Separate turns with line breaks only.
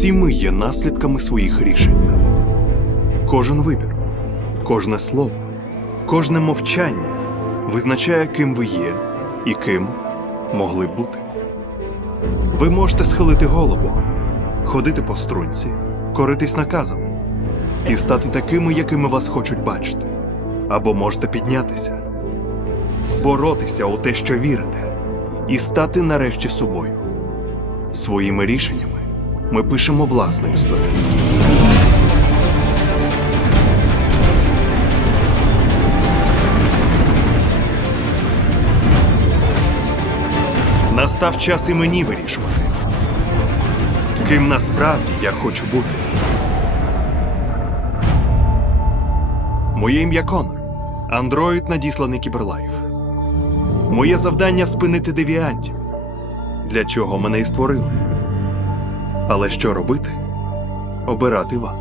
Всі ми є наслідками своїх рішень. Кожен вибір, кожне слово, кожне мовчання визначає, ким ви є і ким могли б бути. Ви можете схилити голову, ходити по струнці, коритись наказом і стати такими, якими вас хочуть бачити. Або можете піднятися, боротися у те, що вірите, і стати нарешті собою. Своїми рішеннями ми пишемо власну історію. Настав час і мені вирішувати, ким насправді я хочу бути. Моє ім'я Конор, андроїд надісланий Кіберлайф. Моє завдання спинити девіантів, для чого мене і створили. Але що робити? Обирати вам.